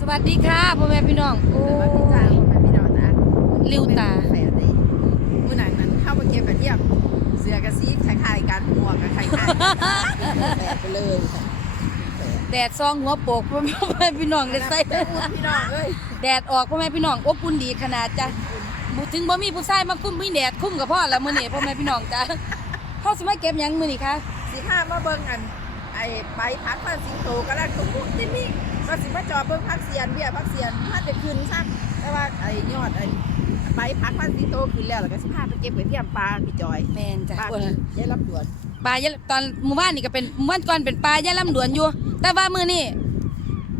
สวัสดีค่ะพ่อแม่พี่น้องโอ้แต่ว่าพี่จ้ามันพี่น้องนะลิวตาแฝดเลยผู้นั้นนั้นเข้ามาเก็บกระเทียมเสือกระซีคล้ายๆกันหมวกกับคล้ายๆกันแฝดไปเลยค่ะแฝดแดดซองหัวโปกพ่อแม่พี่น้องได้ใส่พี่น้องเอ้ยแดดออกพ่อแม่พี่น้องอบอุ่นดีขนาดจ้ะบุถึงบ่มีผู้ชายมาคุ้มมีแดดคุ้มกับพ่อละมื้อนี้พ่อแม่พี่น้องจ้ะเฮาสิมาเก็บหยังมื้อนี้คะสีข้ามาเบิ่งอันไอ้ใบพักพันสิงโตกำลังตุ้มๆที่นี่ ก็สิมาจอเบิ่งพักเสียนเบี้ยพักเสียนถ้าจะขึ้นซักแต่ว่าไอ้ยอดไอ้ใบพักพันสิงโตขึ้นแล้วแล้วก็สิพาไปเก็บกระเทียมปลาพี่จอยแม่นจ้ะปลาโอ้ยยายรับด่วนปลายะตอนหมู่บ้านนี่ก็เป็นหมู่บ้านก่อนเป็นปลายะลำดวนอยู่ แต่ว่ามื้อนี้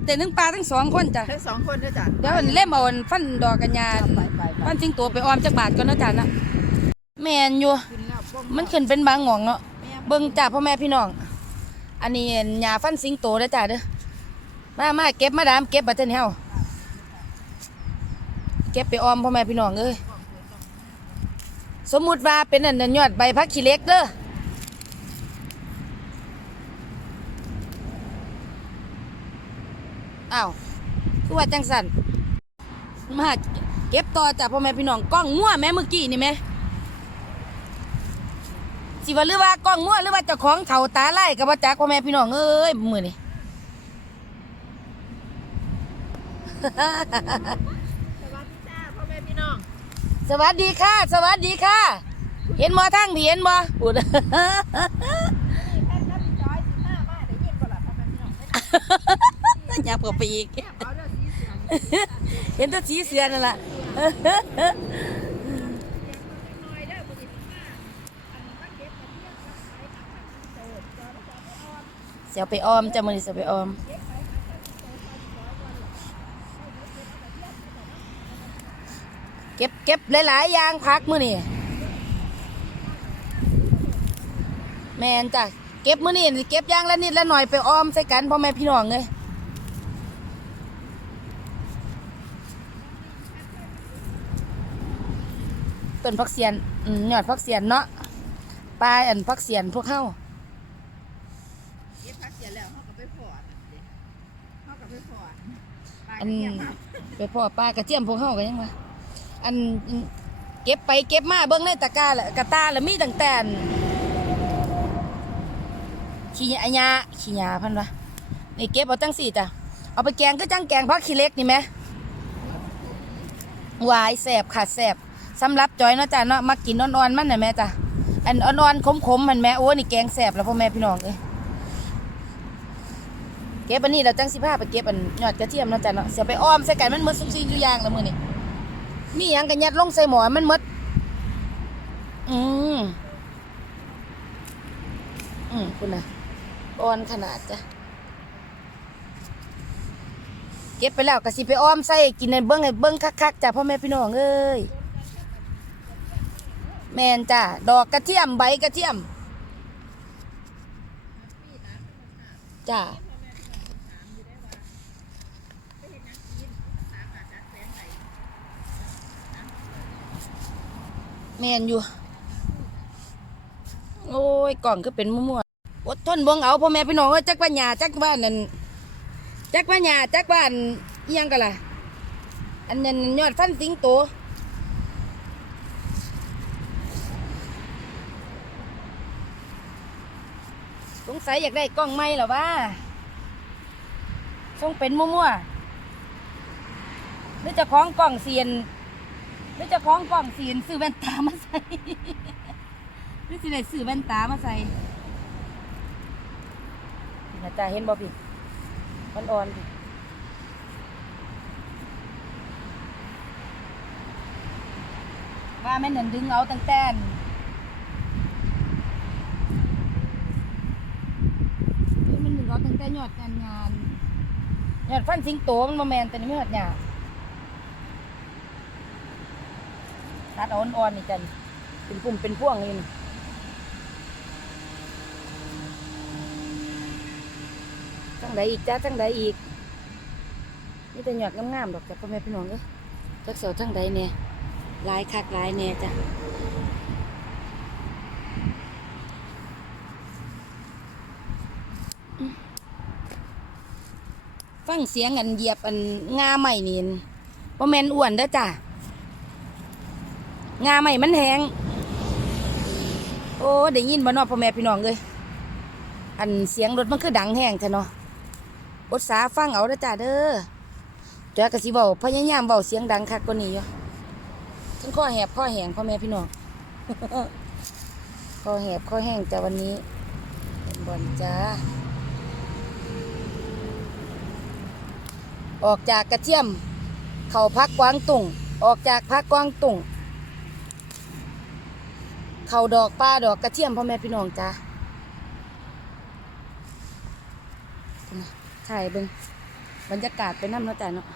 แต่นึงปลาทั้งสองคนจ้ะทั้งสองคนด้วยจ้ะเดี๋ยวอันเล่มเอาอันฟันดอกกัญญาไปไปไปฟันสิงโตไปออมจักบาทก่อนเนาะจ้ะนะแม่นอยู่ขึ้นแล้วบ้งมันขึ้นเป็นบางหงองเนาะแม่เบิ่งจ้าพ่อแม่พี่น้อง อันนี้หญ้าฟันสิงโตเด้อจ้าเด้อ มามาเก็บมาดามเก็บบัดเทนเฮาเก็บไปออมพ่อแม่พี่น้องเอ้ยสมมุติว่าเป็นอันนั้นยอดใบพักขี้เล็กเด้ออ้าวคือว่าจังสันมาเก็บต่อจ้าพ่อแม่พี่น้องกล้องงัวแม่เมื่อกี้นี่แม่สิว่าหรือว่ากล้องมั่วหรือว่าเจ้าของเขาตาไล่กับว่าจักพ่อแม่พี่น้องเอ้ยมือนี่ สวัสดีจ้าพ่อแม่พี่น้อง สวัสดีค่ะ สวัสดีค่ะ เห็นบ่ทั้งพี่เห็นบ่พูดนี่แพทย์กับพี่จอยสิหน้ามาได้ยินบ่ล่ะพ่อแม่พี่น้องไม่ยับกับไปอีก เห็นตัวสีเสือนั่นล่ะน้อยเด้อบ่ได้สิมาอันมาเก็บกระเทียมกับไข่กับผักโตจอยแล้วก็เอาออนเสียวไปออมจะมือนี้เสียวไปออม เก็บเก็บหลายๆอย่างพักมือนี่แมนจ้ะเก็บมือนี่เก็บอย่างละนิดละหน่อยไปออมใส่กันพ่อแม่พี่น้องเลยต้นพักเสียนอืมยอดพักเสียนเนาะปลายอันพักเสียนพวกเข้าเก็บผักเสียแล้วเฮาก็ไปพอดเด้เฮาก็ไปพอดปลาอักนระเทียมมาไปพ่อปลากระเทียมพวกเข้ากันยังวะ อันเก็บไปเก็บมาเบิ้งในตะกร้าละกระตาแล้วมีตั้งแต่ขี้ยาญาขี้ยาพันวะนี่เก็บเอาจังสี่จ้ะเอาไปแกงก็จังแกงพักขี้เล็กนี่ไหมหวายแสบขาดแสบสำหรับจอยเนาะจ้ะเนาะมากินอ่อนๆมันน่ะแม่จ้ะอันอ่อนๆขมๆมันแม่โอ้นี่แกงแสบแล้วพ่อแม่พี่น้องเอ้ยเก็บอันนี้เราจังสิพาไปเก็บอันยอดกระเทียมเนาะจ้ะเนาะเสียไปอ้อมใส่กันมันหมดสุกสิ่งทุกอยางแล้วมือนี้ มีหยังกันยัดลงใส่หมอมันมด อืมอืมคุณน่ะอ่อนขนาดจ้ะ เก็บไปแล้วก็สิไปอ้อมใส่กินในเบิ้งให้เบิ้งคักๆจ้ะพ่อแม่พี่น้องเอ้ยแมนจ้ะ ดอกกระเทียมใบกระเทียม จ้ะ แมนอยู่ โอ้ยกล่องก็เป็นมั่วๆอดทนบ่งเอาพ่อแม่พี่น้องเอ้ยจักว่าหยาจักว่านั่นจักว่าหยาจักว่าอันอิหยังกันล่ะ อันนั้นยอดฟันสิงโตสงสัยอยากได้กล้องใหม่หรอวะทรงเป็นมั่วๆหรือจะคล้องกล้องเสียน หรือจะคล้องกล้องเสียนซื้อแว่นตามาใส่หรือสิได้ซื้อแว่นตามาใส่นี่นะจ๊ะเห็นบ่พี่มันอ่อนพี่ว่าแม่นนั่นดึงเอาตั้งแต่นเฮ้ยมันดึงเอาตั้งแต่ยอดการงานยอดฟันสิงโตมันบ่แมนแต่นี่ไม่ยอดหยาัดเอาอ่อนๆนี่จันเป็นกลุ่มเป็นพวงนี่จังใดอีกจ้าจังใดอีกนี่แต่หยอดงามๆดอกจ้ะพ่อแม่พี่น้องเอ้ยจักเสียวจังใดเนี่ยลายคักลายเนี่ยจ้ะฟังเสียงอันเหยียบอันงาใหม่นี่บ่แม่นอ้วนเด้อจ้ะ งาใหม่มันแหงโอ้ได้ยินบ่นาะพ่อแม่พี่น้องเอ้ยอันเสียงรถมันคือดังแห้งแท้เนาะอดสาฟังเอาเด้อจ้ะเด้อเดี๋ยวก็สิเว้าพยายามเว้าเสียงดังคักกว่านี้อยู่ทั้งข้อแหบข้อแหงพ่อแม่พี่น้องคอแหบคอแห้งจ้ะวันนี้เป็นบอลจ้าออกจากกระเทียม เข้าพักกวางตุงออกจากพักกวางตุง เขาดอกป้าดอกกระเทียมพ่อแม่พี่น้องจ้าถ่ายเบิ่งบรรยากาศไปน้ำเนาะจ้าเนาะ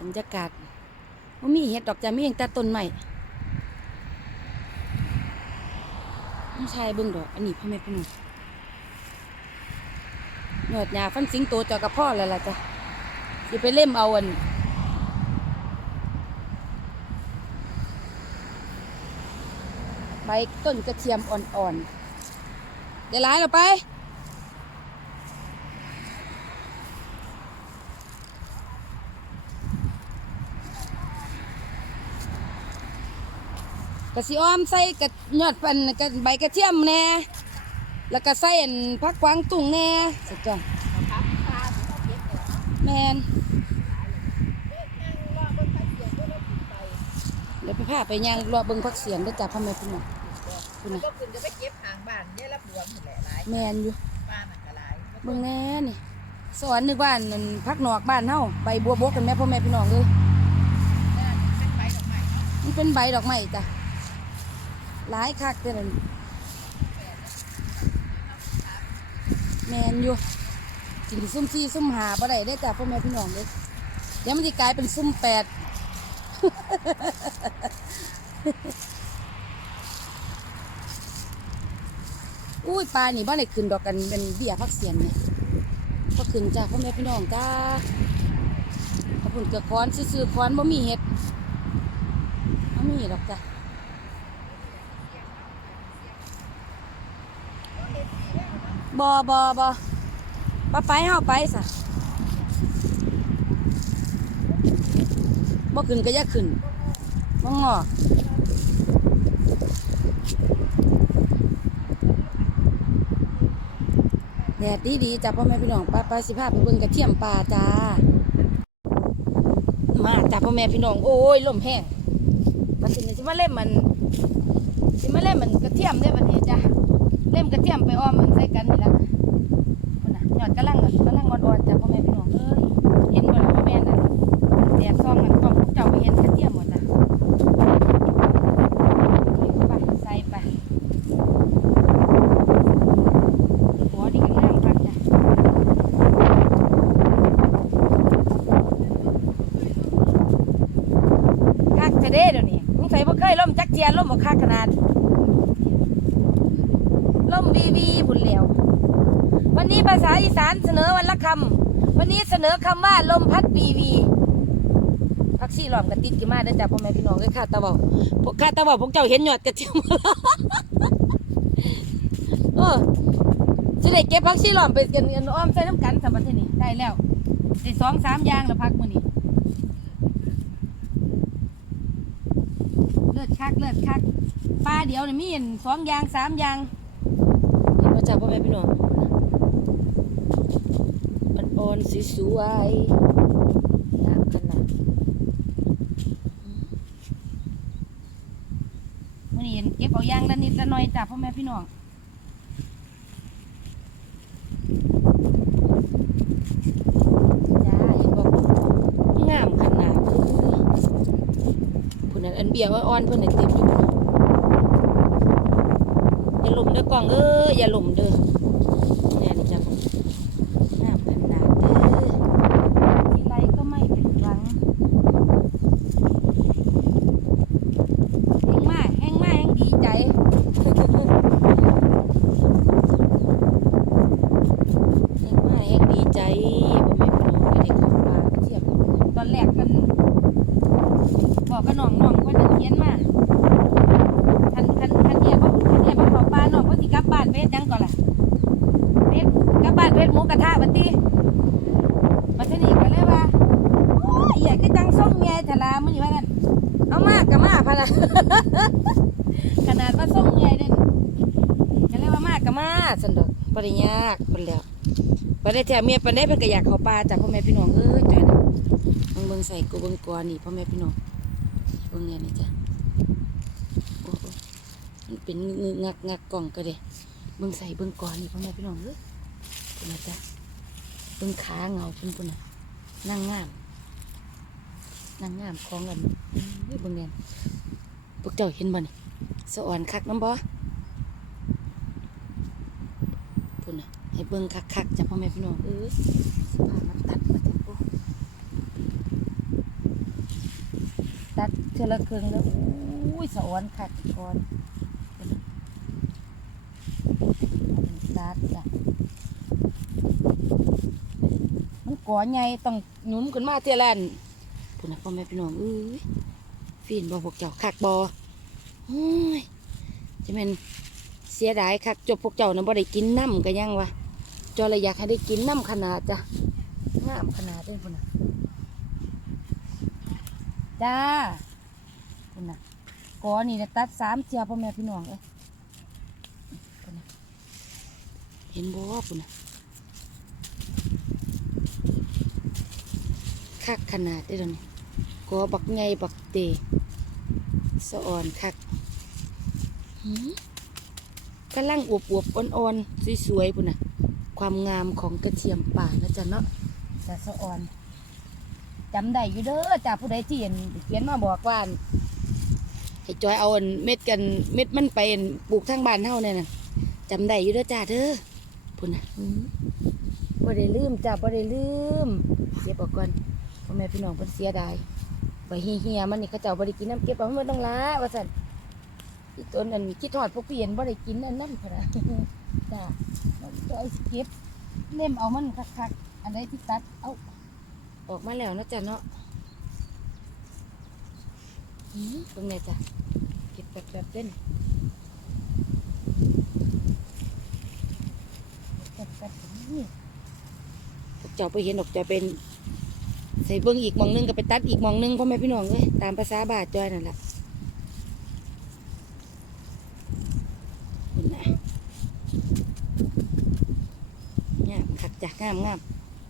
บรรยากาศมันมีเห็ดดอกจ้ามีเองแต่ต้นใหม่ไม่ใช่เบิ่งดอกอันนี้พ่อแม่พี่น้องหยอดยาฟันสิงโตเจอกับพ่อแล้วล่ะจ้ะอย่าไปเล่มเอาอัน ใบต้นกระเทียมอ่อนๆ เดี๋ยวร้ายเราไป กระสิอ้อมใส่กระยอดปันกระใบกระเทียมแน่ แล้วก็ใส่อันผักกวางตุ้งแน่สุดจ้ะแมนเดี๋ยวไปพาไปย่างรอเบิ่งพักเสียนได้จ้ะพ่อแม่พี่น้อง คุณมันน่ะก็ขึ้นจะไปเก็บหางบ้านเนี่ยรับรวมนี่แหละหลายแมนอยู่บ้านน่ะก็หลายเบิ่งแน่นี่สอนนึกว่านั่นพักนอกบ้านเฮาใบบัวบกกันแม่พ่อแม่พี่น้องเลยนั่นเป็นใบดอกไม้เนาะมันเป็นใบดอกไม้จ้ะหลายคักเด้อนั่นแมนอยู่กินซุ่มซี่ซุ่มหาบ่ได้ได้อจ้ะพ่อแม่พี่น้องเลยเดี๋ยวมันจะกลายเป็นซุ่มแปด อุ้ยปลานี่บ้านไหนขึ้นดอกกันเป็นเบี้ยพักเสียนเนี่ยก็ขึ้นจ้าพ่อแม่พี่น้องจ้าขอบคุณเกือคอนซื้อๆคอนบ่มีเห็ดบ่มีดอกจ้ะบอบอบอปไปเฮาไปซะบ่ขึ้นก็อย่าขึ้นบ่งอ แดดดีดีๆจ้ะพ่อแม่พี่น้องป้าป้าสิพาไปเบิ่งกระเทียมปลาจ้า มาจ้าพ่อแม่พี่น้องโอ้ยลมแห้งมาสิสิมาเล่มมันสิมาเล่มมันกระเทียมได้บัดนี้จ้าเล่มกระเทียมไปอ้อมมันใส่กันนี่ละคนน่ะยอดกำลังกำลังอ่อนๆจ้าพ่อแม่พี่น้องเอ้ยเห็นบ่ล่ะพ่อแม่น่ะแดดซ่องกันกล้องเจ้าไปเห็นกระเทียมหมดน่ะไปใส่ไป หัวดีกันงามคักจ้ะคักจะ เด้เดี๋ยวนี้สงใสัยบ่เคยล่มจักเจียนล่มบ่คักขนาดล่มวีวีบุญเหลววันนี้ภาษาอีสานเสนอวันละคำวันนี้เสนอคำว่าลมพัดวีวีพักซี่หลอมกันติดกี่มาได้จ้ะพ่อแม่พี่น้องเอ้ยข้าตาเบาพวกข้าตาเบาพวกเจ้าเห็นหยอดกระเทียมเออสิได้เก็บผักชีหลอมไปกันอันอ้อมใส่น้ำกันสำหรับที่นี่ได้แล้วได้สองสามยางแล้วพักมือนี้เลือดคั กเลือดคักปลาเดียวนี่มีอันสองอย่างสามอย่างเห็นพระเจ้าพ่อแม่พี่น้องอ่อนๆสวยๆน้ำขนาดอืมมื้อนี้เห็นเก็บเอาอย่างละนิดละหน่อยจ้ะพ่อแม่พี่น้อง จ้าเห็นบอกงามขนาดเลยคุณนั้นอัน เบียร์ว่าอ่อนเพื่อนเต็มอยู่อย่าหลุมเด้อกล่องเอ้ยอย่าหลุมเด้อเนี่ยนี่จ้ะงามขนาดเด้อทีไรก็ไม่ผิดหวังแห้งมากแห้งมากแห้งดีใจ เองว่าเองดีใจบ่แม่พี่น้องก็ได้เข้าป่าเทียบตอนแรกกันบอกกับน้องน้องเพิ่นเขียนมาคันคันคันเดียบ่คันเดียบ่เข้าป่าน้องเพิ่นสิกลับบ้านไปเฮ็ดหยังก่อนล่ะ นะ ขนาดว่าส่งเงยเด่นก็เลยกว่ามากก็มาสันดอกบริยาคนแล้วบ่ได้แถมเมียปันได้เพิ่นก็อยากเข้าป่าจ้ะพ่อแม่พี่น้องเอ้ยจ้ะนะบึงเบิ่งใส่กูเบิ่งกอนนี่พ่อแม่พี่น้องเบิ่งเนี่ยนี่จ้ะโอ้โหมันเป็นงึกงักงักกล่องก็เด้เบิ่งใส่เบิ่งกอนนี่พ่อแม่พี่น้องเอ้ยพุ่นนะจ้ะเบิ่งขาเงาพุ่นพุ่นน่ะนั่งงามนั่งงามคล้องกันเฮ้ยเบิ่งแน่น พวกเจ้าเห็นบ่นี่สะอ่อนคักน้ำบ่พุ่นนะให้เบิ่งคักๆจ้ะพ่อแม่พี่น้องเอ้ยสภาพมันตัดมาจากปุ๊ตัดเทละครึ่งแล้วอุ้ยสะอ่อนคักก่อนพุ่นะตัดจ้ะมันก่อใหญ่ต้องหนุนขึ้นมาเท่าละอันพุ่นนะพ่อแม่พี่น้องเอ้ย ฟีนบ่พวกเจ้าคักบ่โอ้ยจะแม่นเสียดายคักจบพวกเจ้านะบ่ได้กินน้ำก็ยังวะจอเลยอยากให้ได้กินน้ำขนาดจ้ะงามขนาดเลยพุ่นน่ะจ้าพุ่นน่ะกอนี่นะตัดสามเทียพ่อแม่พี่น้องเอ้ยนน่ะเห็นบ่พุ่นน่ะคักขนาดได้อเดยวนี้กอบักไงบักเต สะอ่อนคักหืมกำลังอวบอวบๆอ่อนๆสวยๆพุ่นน่ะ ความงามของกระเทียมป่านะจ๊ะเนาะแต่สะอ่อนจำได้อยู่เด้อจ้าผู้ใดที่เห็นเขียนมาบอกว่าให้จอยเอาอันเม็ดกันเม็ดมันไปอันปลูกทางบ้านเฮาเนี่ยน่ะจำได้อยู่เด้อจ้าเด้อพุ่นน่ะอืมบ่ได้ลืมจ้าบ่ได้ลืมเก็บเออกก่อนพ่อแม่พี่น้องเพิ่นเสียดาย ไปเฮียๆมันนี่เขาเจ้าบ่ได้กินน้ำเก็บเอาให้มันต้องล้าว่าซั่นที่ต้นอันคิดทอดพวกเปลี่ยนบ่ได้กินอันนั้นพะนะจ้ามันก็เอาสิเก็บเล่มเอามันคักๆอันใดที่ตัดเอาออกมาแล้วนะจ๊ะเนาะอืมตรงไหนจ้ะเก็บแบบแบบเล่นแบบแบบนี้พวกเจ้าไปเห็นออกจะเป็น ใส่เบิ้งอีกมองหนึงก็ไปตัดอีกมองหนึงพ่อแม่พี่น้องเอ้ยตามภาษาบาทจอยนั่นแหละคุณนะงามขัดจากงามงาม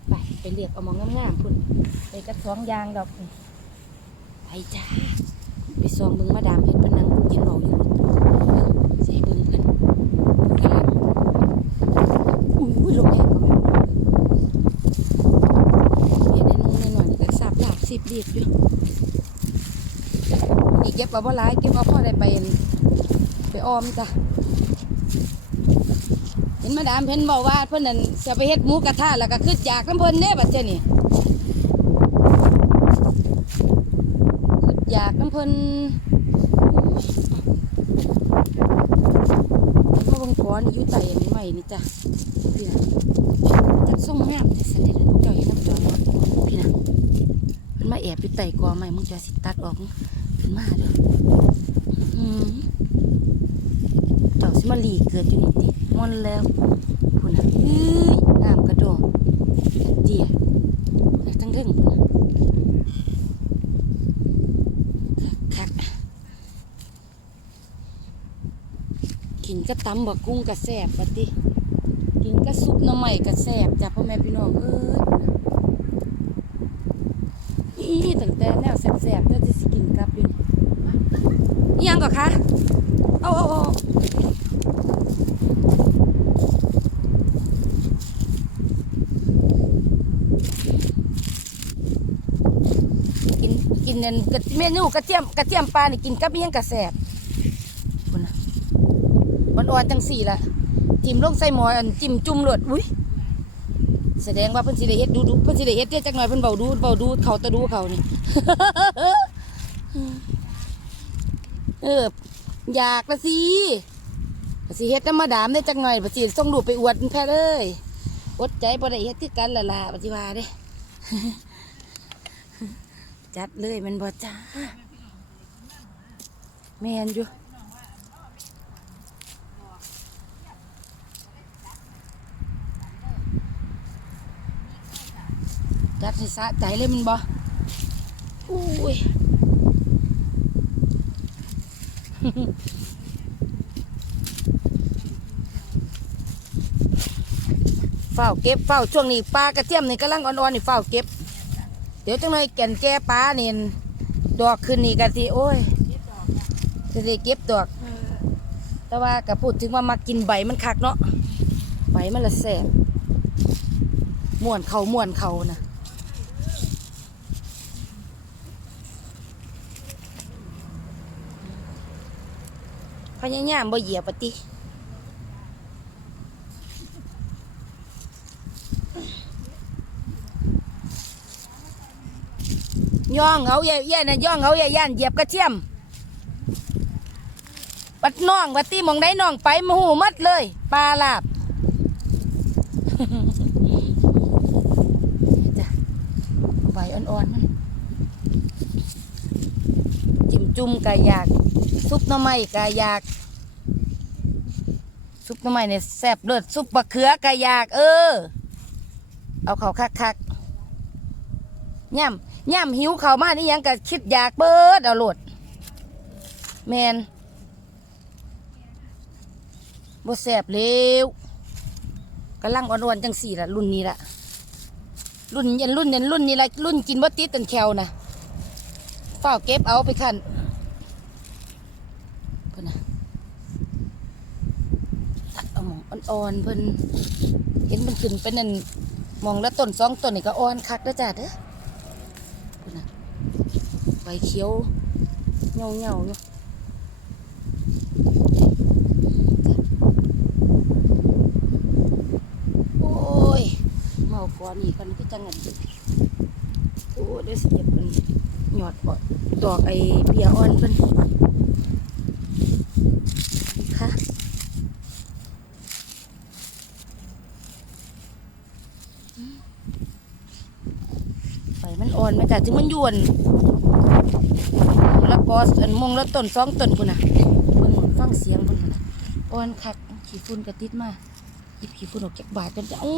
ไปไปเรียกเอามองงามงามๆพุ่นไปกระท้องยางดอกไปจ้าไปซองเบึงมาดามเห็ดเพนนังกินเบาอยู่ใส่เบึงเพิ่นกำลังอุ้ยลงแห้งก็แม่เห็ดในนุ่งในหน่อยก็สับหลาบสิบเรียดอยู่ อีกเก็บเอาบ่หลายเก็บเอาพ่อได้ไปไปออมจ้ะเห็นมาดามเพิ่นบอกว่าเพิ่นนั่นจะไปเฮ็ดหมูกระทะแล้วก็คือจากน้ำเพิ่นเด้บัดเจนี่คืออยากน้ำเพิ่นมาเบังกอนอยู่ใต้อันนี้ใหม่นี่จ้ะพี่นะจัดส่งงามแต่สันเดเลยเจ้าเห็นน้ำจอยเนะพี่นะเพิ่นมาแอบอยู่ใต้กอใหม่มึงจะสิตัดออกขึ้นมาเด้ออืม เจ้าสิมาหลีเกิดอยู่นี่ติมอนแล้วพุ่นน่ะเฮ้ยน้ำกระโดดกระเจียพุ่นน่ะทั้งเรื่องพุ่นน่ะคักๆ กินก็ตำบักกุ้งกระแสบปะติกินก็ซุปน้ำใหม่กระแสบจ้ะพ่อแม่พี่น้องเอ้ยนี่ตั้งแต่แนวแสบๆเด้อที่สิกินกลับอยู่นี่อิหยังก็คะเอาเอาเอากินกินนั่นกระเมนูกระเทียมกระเทียมปลานี่กินกับเมี่ยงกระแสบ มันอ่อนจังสี่ละจิ้มลงใส่หมออันจิ้มจุ่มโลดอุ้ยแสดงว่าเพิ่นสิได้เฮ็ดดูดูเพิ่นสิได้เฮ็ดเด้อจักหน่อยเพิ่นเบาดูเบาดูเขาตะดูเขานี่ เอออยากละสิสิเฮ็ดน้ำมาดามได้จักหน่อยบ่สิส่งรูไปอวดแพ้เลยอดใจบ่ได้เฮ็ดคือกันละล่ะบ่สิวาเด้จัดเลยมันบ่จ้าแมนอยู่ จัดให้สะใจเลยแมันบ่อุ้ยเฝ้าเก็บเฝ้าช่วงนี้ปลากระเทียมนี่กำลังอ่อนๆนี่เฝ้าเก็บ เดี๋ยวจังเลยแก่นแก่ปลานี่ดอกขึ้นนี่กะสิโอ้ยจะได้เก็บดอก แต่ว่าก็พูดถึงว่ามากินใบมันคักเนาะใบมันละแสบม่วนเขาม่วนเขานะ พยายามบ่เหยียบปะติย่องเอาอย่าอย่นะย่องเอาอย่ย่านเหยียบกระเทียมบัดน้องบัดตีมองได้น้องไปมาหูมัดเลยปลาลาบจ้ะใบอ่อนๆมันจิ้มจุ่มกะอยาก ซุปน้ำไม้กะอยาก ซุปน้ำไม้เนี่ยแซ่บเลิศซุปบะเขือกะอยาก เออ เอาเขาคักๆย่ำย่ำหิวเขาวมานี่ยังกะคิดอยากเบิดเอาโหลดแมนบ่แสบเร็วกำลังอ่อนๆจังสี่ละรุ่นนี้ละรุ่นยันรุ่นยันรุ่นนี้ละรุ่นกินบ่ติดตันแควนะเฝ้าวเก็บเอาไปขันเพิ่นนะตัดเอ่อนเพิ่นเห็นมันขึ้นเป็นนั่นมองและต้นสองต้นนี่ก็อ่อนคักแล้วจ้าเด้อเพิ่นะใบเขียวเหี่ยวๆอยู่โอ้ยเมาฟอนอีกคนคือจังเงินโอ้เดี๋ยวสิเจ็บเป็นหยอดอดดอกไอเบียอ่อนเพิ่นค่ะอืมไป มันอ่อนไหมจ้ะถึงมันยวนแล้วก็อันมงแล้วต้นสองต้นพุ่นน่ะเบิ่งฟังเสียงพุ่นอ่อนคักขี้ฝุ่นกระติดมาหยิบขี้ฝุ่นออกจากบาทกันจ้ะโอ้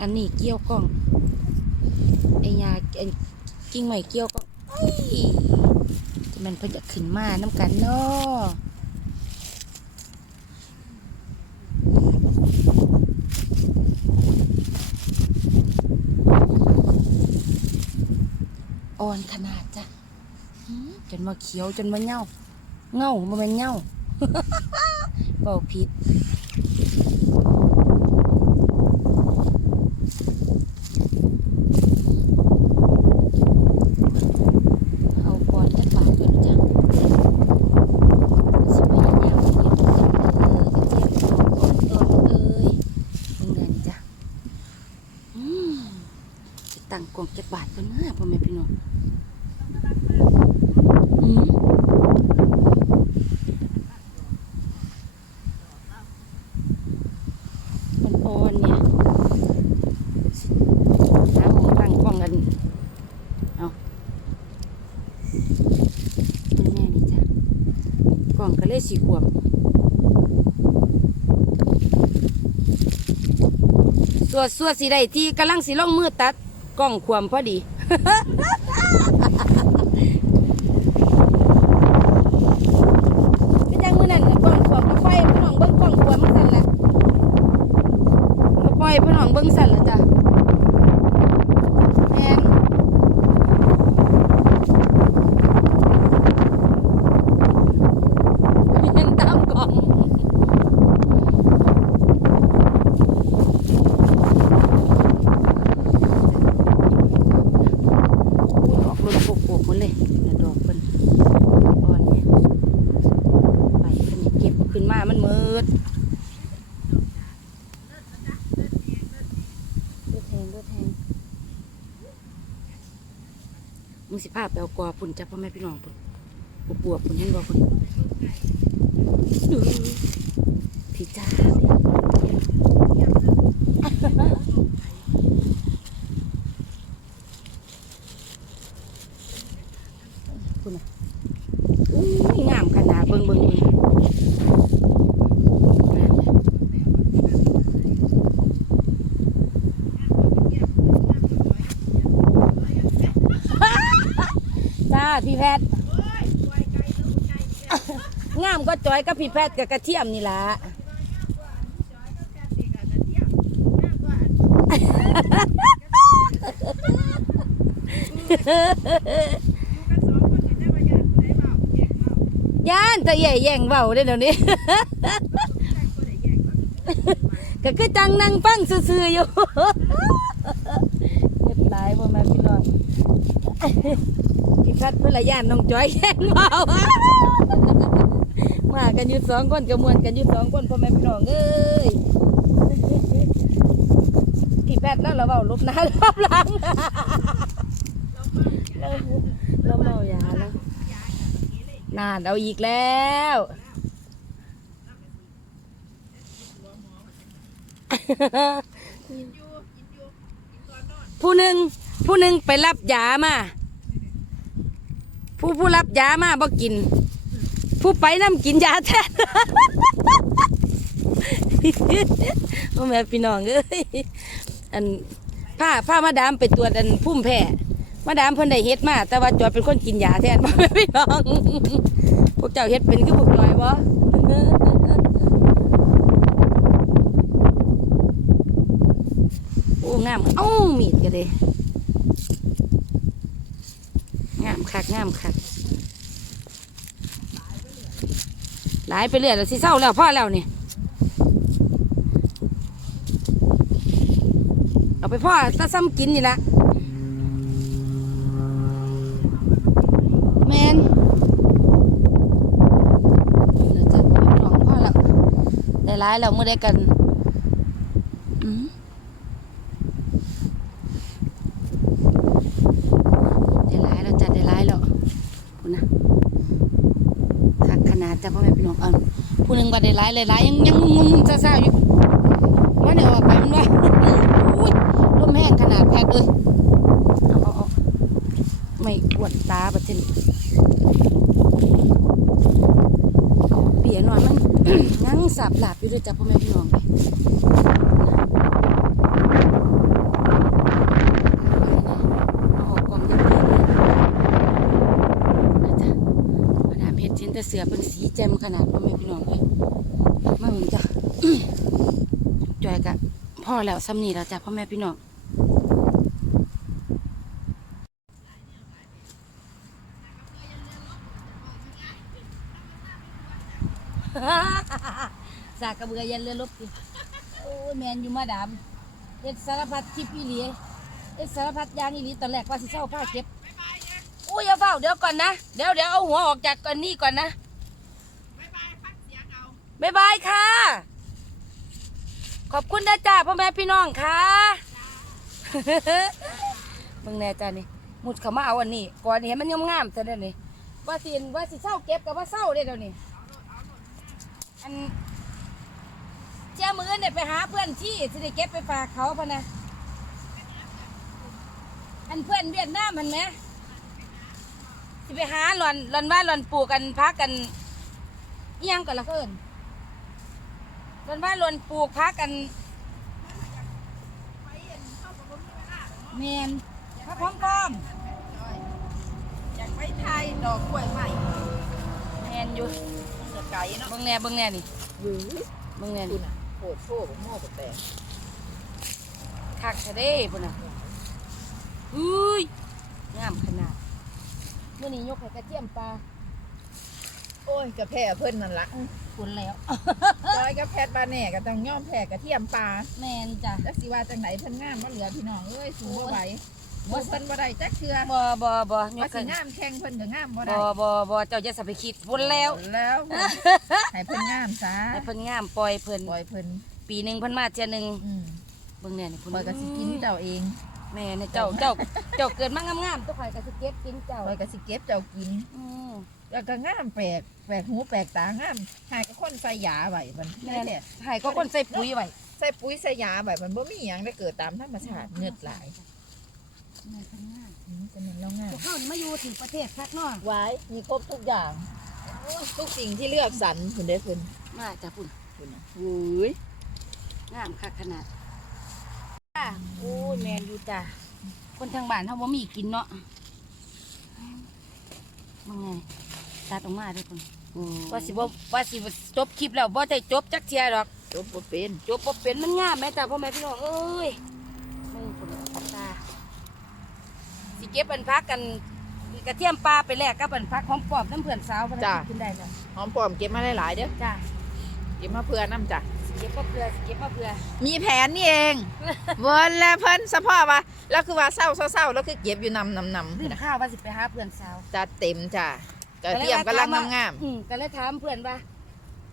อันนี้เกี่ยวกล้องไอ้ยาไอ้กิ่งใหม่เกี่ยวกล้องเอ้ยจะมันเพิ่นจะขึ้นมาน้ำกันเนาะ อ่อนขนาดจ้ะจนมาเขียวจนมาเน่าเง่ามาเป็นเง่าเบาผิด เอาก่อนจะฝากกันจ้ะสิไปย่างเก็บกันเออกระเทียมดอกอ่อนๆเอ้ยเป็นไงนี่จ้ะอืม จะตั้งกล่องจะบาทกันนะพ่อแม่พี่น้องอืมมันอ่อนเนี่ยสิหาหมองตั้งกล่องกันเป็นแม่นี่จ้ะกล่องก็เลยสีขวบสวดสวดสีได้ที่กำลังสีล่องมือตัด กล้องควมพอดี เป็นจังมือนั่นน่ะกล่องขวมก็ปล่อยพี่น้องเบิ้งกล่องขวมมันสั่นละก็ปล่อยพี่น้องเบิ้งสั่นละจ้ะแมน ยังตามกล่องดอกรุนโปกๆ หมันเลยแล้วดอกเป็นอ่อนเนี่ยไปเพิ่นนี่เก็บเอาขึ้นมามันมืดเลือดแทงเลือดแทงมึงสิพาไปเอากอปุ่นจ้ะพ่อแม่พี่น้องปุ่นบวบๆปุ่นเห็นบ่ปุ่นดูพี่จ้าคุณน่ะอุ้ยงามขนาดเบิ่งเบิ่งเบิ่งงามเลยจ้าพี่แพทย์ามก็จ อยกับพี่แพทย์กับกระเทียมนี่ละย่านตะใหญ่แย่งเว้าได้เดี๋ยวนี้ ก็คือจังนั่งฟังซื่อๆอยู่เฮ็ดหลายบ่แม่พี่น้องพี่คัดเพื่อละย่านน้องจอยแย่งเว้า มากันยู่สองคนก็ม่วนกันยู่สองคนพ่อแม่พี่น้องเอ้ยพี่แพทย์แล้วเราเว้าลบหน้าลบหลังเราเราเมายาแล้วนานเอาอีกแล้วผู้หนึ่งผู้หนึ่งไปรับยามา ผู้ผู้รับยามาบ่กิน ผู้ไปน้ำกินยาแทนพ่อแม่พี่น้องเอ้ยอันผ้าผ้ามาดามไปตรวจอันพุ่มแพ้มาดามเพิ่นได้เฮ็ดมา แต่ว่าจอยเป็นคนกินยาแทนพ่อแม่พี่น้อง พวกเจ้าเฮ็ดเป็นคือพวกน้อยบ่โอ้งามเอ้ามีดก็เลยงามคักงามคักห ลายไปเรื่อยแล้วสิเศร้าแล้วพ่อแล้วนี่เอาไปพ่อตะซ้ำกินนี่ละแมนเดี๋ยวจะไปลองพ่อแล้วได้หลายแล้วเมื่อได้กันอืม ได้ร้ายแล้วจ้ะได้ร้ายแล้วคุณนะ ขักขนาดจ้าพ่อแม่พี่น้องเออผู้หนึ่งว่าได้ร้ายเลยร้ายยังยังงงงเศร้าๆอยู่ว่าเดี๋ยวไปมันว่าอุ้ยลมแห้งขนาดแพกเลยเอาเอาเอาไม่กวดตาประเทศเปียหน่อยมันยังสับหลับอยู่ด้วยจ้าพ่อแม่พี่น้องเอาออกกล่องยังดีเลยนะจ๊ะมาดามเพชรชิ้นแต่เสือเป็นสีแจ่ม ขนาดพ่อแม่พี่น้องเลยมาหมุนจ้ะจอยกะพ่อแล้วซ้ำนี่แล้วจ้ะพ่อแม่พี่น้องสากกระเบือยันเรือลบสิโอ้แมนอยู่มาดามเฮ็ดสารพัดคลิปอีหลีเฮ็ดสารพัดยางอีหลีตอนแรกว่าสิเศร้าผ้าเก็บอุ้ยอย่าเฝ้าเดี๋ยวก่อนนะ เดี๋ยวเดี๋ยวเอาหัวออกจากก่อนนี่ก่อนนะ บ๊ายบายค่ะ ขอบคุณนะจ้าพ่อแม่พี่น้องค่ะมึงแน่จ้านี่มุดเขามาเอาอันนี้ก่อนนี้มันงามๆซะเดี๋ยวนี้ว่าสิว่าสิเศร้าเก็บกับว่าเศร้าเด้เดี๋ยวนี้อันเจ้ามือเนี่ยไปหาเพื่อนที่สิได้เก็บไปฝากเขาพะนะอันเพื่อนเวียดนามมันไหมสิไปหาหลอนหลอนว่าหลอนปลูกกันพักกันยังกันละเพื่อน หลอนว่าหลอนปลูกพักกันเมนพักพร้อมก้อมอยากไปไทยดอกกล้วยใหม่เมนอยู่เสือไก่เนาะเบิ่งแน่เบิ่งแน่นี่หรือเบิ่งแน่คุนี่ณอะโคตรโฟกหม้อกับแต่คักซะเด้พุ่นน่ะอุ้ยงามขนาดมื่อนี้ยกให้กระเทียมปลาโอ้ยกระแพ้เพิ่นนั่นละ ผลแล้วจอยกับแพทย์บานแหน่ก็ต้องย่อมแพ้กระเทียมปลาแมนจ้ะจักสิว่าจังไหนเพิ่นงามบ่เหลือพี่น้องเอ้ยสูงบ่ไหวโอ้บ่ยเพิ่นบ่ได้จักเทื่อบอบอบอยว่ากสิกันงามแข่งเพิ่นก็งามบ่บได้อบอบอเจ้าจะสับไปคิดผลแล้ว แล้วให้เพิ่นงามซะให้เพิ่นงามปล่อยเพิ่นปล่อยเพิ่นปีหนึ่งเพิ่นมาเจ้าหนึ่งอืมเบิ่งแน่นี่เพิ่นปล่อยก็สิกินเจ้าเองแม่เนี่ยเจ้าเจ้าเจ้าเกิดมางามๆตัวข่อยก็สิเก็บกินเจ้าปล่อยก็สิเก็บเจ้ากินอืม แล้วก็งามแปลกแปลกหูแปลกตางามหายก็คนใส่ยาไว้มันแม่แม่นแท้ให้ก็คนใส่ปุ๋ยไว้ใส่ปุ๋ยใส่ยาไว้มันบ่มีหยังได้เกิดตามธรรมชาติเงือดหลายแม่นเพิ่นงามอืมจะเป็นแล้วงามพวกเขานี่มาอยู่ถึงประเทศคักเนาะไว้มีครบทุกอย่าง ทุกสิ่งที่เลือกสรรคุณได้คุณมาจ้ะพุ่นคุณน่ะโอ้ยงามคักขนาดจ้าโอ้ยแมนอยู่จ้าคนทางบ้านเขาบ่มีกินเนาะมึงไง ตัดออกมาเด้วยคนว่าสิบ่ว่าสิจบคลิปแล้วบ่ได้จบจักเที่ยดอก จบบ่เป็นจบบ่เป็นมันงามแม่จ้าพ่อแม่พี่น้องเอ้ยมึงคนละตาสิเก็บอันพักกันกระเทียมปลาไปแลกกับอันพักหอมปอบน้ำเพื่อนสาวเพิ่นให้กินได้แล้วหอมปลอมเก็บมาหลายๆเด้อจ้าเก็บมาเพื่อน้ำจ้ะสิเก็บมาเพื่อสิเก็บมาเพื่อมีแผนนี่เองวนแล้วเพิ่นสะพ่อว่าแล้วคือว่าเศร้าเศร้าๆแล้วคือเก็บอยู่นำนำนำดื่มข้าวว่าสิไปหาเพื่อนสาวจัดเต็มจ้ะ กระเทียมกำลังงามอืมก็เลยถามเพื่อนว่า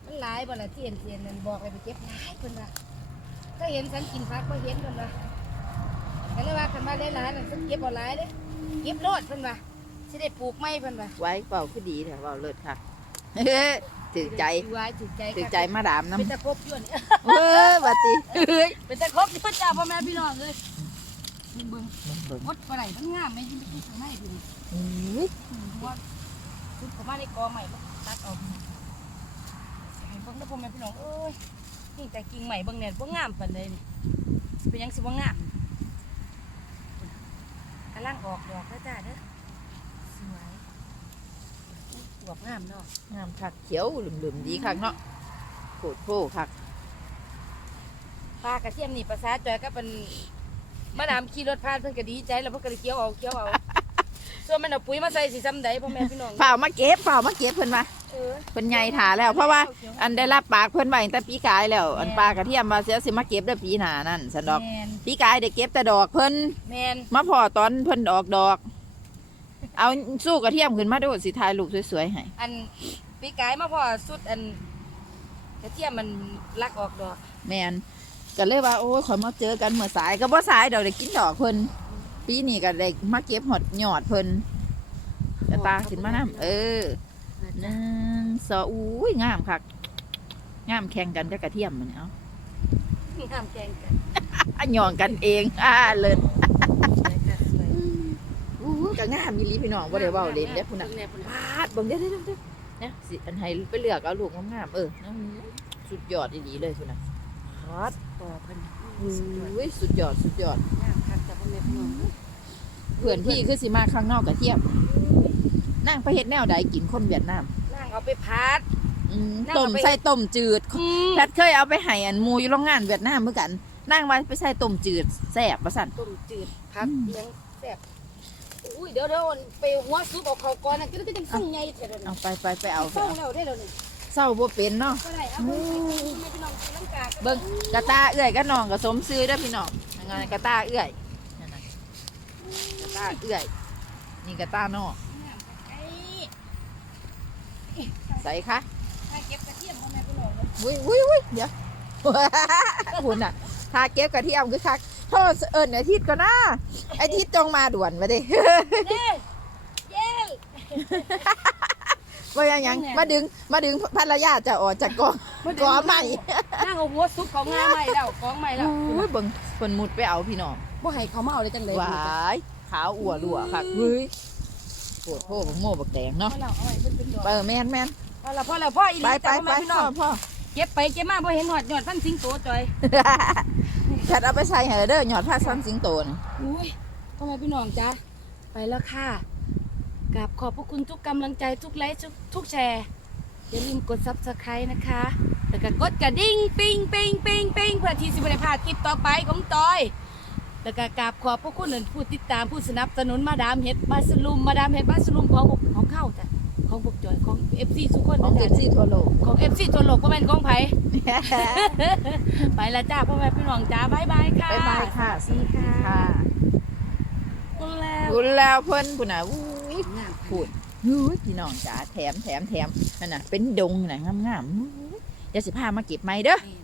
มันหลายบ่ล่ะที่เห็นเทียนนั่นบอกเลยไปเก็บหลายเพิ่นว่าก็เห็นฉันกินพักบ่เห็นเพิ่นว่าก็เลยว่าคันว่าหลายๆนั่นฉันเก็บบ่หลายเด้เก็บโลดเพิ่นว่าสิได้ปลูกไม้เพิ่นว่าๆไว้เปล่าคือดีแถวเปล่าเลิศค่ะ ถือใจไว้ถือใจถือใจมาดามน้ำเป็นตะครบอยู่นี่เออบัดติเฮ้ยเป็นตะครบอยู่จ้าพ่อแม่พี่น้องเลยนี่เบิ่งมดบ่ได้มันงามแม่ยิ่งไปกินข้างในพี่นี่อุ้ย อืมว่า ชุดเข้ามาในกอใหม่บ่ตัดออกให้เบิ่งเด้อพ่อแม่พี่น้องเอ้ยนี่แต่กิ่งใหม่เบิ่งเนี่ยบ่งามปานใดนี่เป็นยังสิบ่งามกำลังออกดอกแล้วจ้าเด้อสวยดอกงามเนาะงามคักเขียวหลืมๆดีคักเนาะโคตรโพคักปลากระเทียมนี่ภาษาจอยก็เป็นมาดามขี่รถผ่านเพิ่นก็ดีใจแล้วเพิ่นก็เลยเคี้ยวเอาเคี้ยวเอา ส่วนมันเอาปุ๋ยมาใส่สิซ้ำใดพ่อแม่พี่น้องเปล่ามาเก็บเปล่ามาเก็บเพิ่นมาเออเพิ่นใหญ่ถาแล้ว เพราะว่าอันได้รับปากเพิ่นไว้ตั้งแต่ปีกายแล้ว อันปลากระเทียมมาเสียสิมาเก็บได้ปีหน้านั่นสันดอก แมนปีกายได้เก็บแต่ดอกเพิ่นแมนมาพอตอนเพิ่นออกดอก เอาสู้กระเทียมขึ้นมาโดดสิถ่ายรูปสวยๆให้อันปีกายมาพอสุดอันกระเทียมมันลักออกดอกแมนก็เลยว่าโอ้ยขอยมาเจอกันเมื่อสายก็บ่สายดอกได้กินดอกเพิ่น ปีนี้ก็ได้มาเก็บหอดยอดเพิ่นจะตาขึ้นมานํเออหนึ่งสองอุ้ยงามคักงามแข่งกันกับกระเทียมมันเอางามแกงกันอะหย่องกันเองอ่าเลิศสวยค่ะสวยอู้ก็งามมีลีพี่น้องบ่ได้เว้าเล่นเด้อพุ่นน่ะเบิ่งแพุ่นน่ะพาดเบิ่งเด้อเด้อเด้อเด้อเนี่ยสิอันให้ไปเลือกเอาลูกงามๆเออนั่นสุดยอดดีๆเลยพุ่นน่ะพาดต่อเพิ่นอุ้ยสุดยอดสุดยอดงามคักจ้ะพ่อแม่พี่น้อง เพื่อนพี่คือสิมาข้างนอกกระเทียมนั่งไปเฮ็ดแนวใดกินคนเวียดนามนั่งเอาไปพัดอืมนั่งต้มเอาไปใส่ต้มจืดอืมแพทเคยเอาไปให้อันหมูอยู่โรงงานเวียดนามเหมือนกัน นั่งไว้ไปใส่ต้มจืดแซ่บว่าซั่นต้มจืดพักเลี้ยงแซ่บอุ้ยเดี๋ยวเดี๋ยวไปหัวซุปเอาเข้าก่อนนะก็จะจังสั่งใหญ่แท้เดี๋ยวนี้เอาไปไปไปเอาไปส่งเอาแล้วได้แล้วนี่เศร้าบ่เป็นเนาะก็ได้เอาเบิ่งไปกินให้พี่น้องกินลังกาเบิ่งกระตาเอื้อยก็น้องก็สมซื้อเด้อพี่น้องงานกระตาเอื้อยนั่นน่ะ กระตาเอื้อย นี่กระตาน้องไอ้ใส่คะถ้าเก็บกระเทียมพ่อแม่พี่น้องเลยอุ้ยอุ้ยอุ้ยเดี๋ยวคุณน่ะทาเก็บกระเทียมคือคักโทษเอิญไอาทิตย์ก็นะไอาทิตย์จงมาด่วนมาดิเด้เย้ว่าอย่างหยังมาดึงมาดึงภรรยาจะออกจากกองกอใหม่นั่งเอาหัวซุปของงาใหม่แล้วของใหม่แล้วอุ้ยเบิ่งคนมุดไปเอาพี่น้อง บ่ให้เขามาเอาเลยจังเลยหวายขาวอัวรัวค่ะเฮ้ยปวดโพบักโม่บักแดงเนาะเนาะเอาไว้เพิ่นเป็นดอกเออแม่นแม่นพอแล้วพอแล้วพ่ออีหไปลีไปจ้ะพ่อไปแม่พี่น้พ่อองพ่อเก็บไปเก็บมาบ่เห็นหอดหยอดฟันสิงโตจอยแพทย์เอาไปใส่ให้เด้อหยอดผ้าซ้ำสิงโตน่ะอุ้ยพ่อแม่พี่น้องจ้ะไปแล้วค่ะกราบขอบพระคุณทุกกำลังใจทุกไลค์ทุกทุกแชร์อย่าลืมกด Subscribe นะคะแล้วก็กดกระดิ่ง ปิ้งปิ้งปิ้งปิ้งเพื่อที่สิบได้พลาดคลิปต่อไปของจอย แล้วก็กราบขอบพระคุณผู้ติดตามผู้สนับสนุนมาดามเฮ็ดมาสลุมมาดามเฮ็ดมาสลุมของพวกของเข้าจ้ะของพวกจอยของ FC ทุกคนของนะเก็จ๊ะบซี่ทั่วโลกของ FC ตัวโลกก็แม่นของไผไปแล้วจ้าพ่อแม่พี่น้องจ้าบ๊ายบายค่ะบ๊ายบายค่ะสวัสดีค่ะค่ะแล้วดูแล้วเพิ่นพุ่นน่ะอุ้ยงามพูดหูยพี่น้องจ๋าแถมแถมแถมนั่นน่ะเป็นดงน่ะงามๆหูยเดี๋ยวสิพามาเก็บไหมเด้อนี่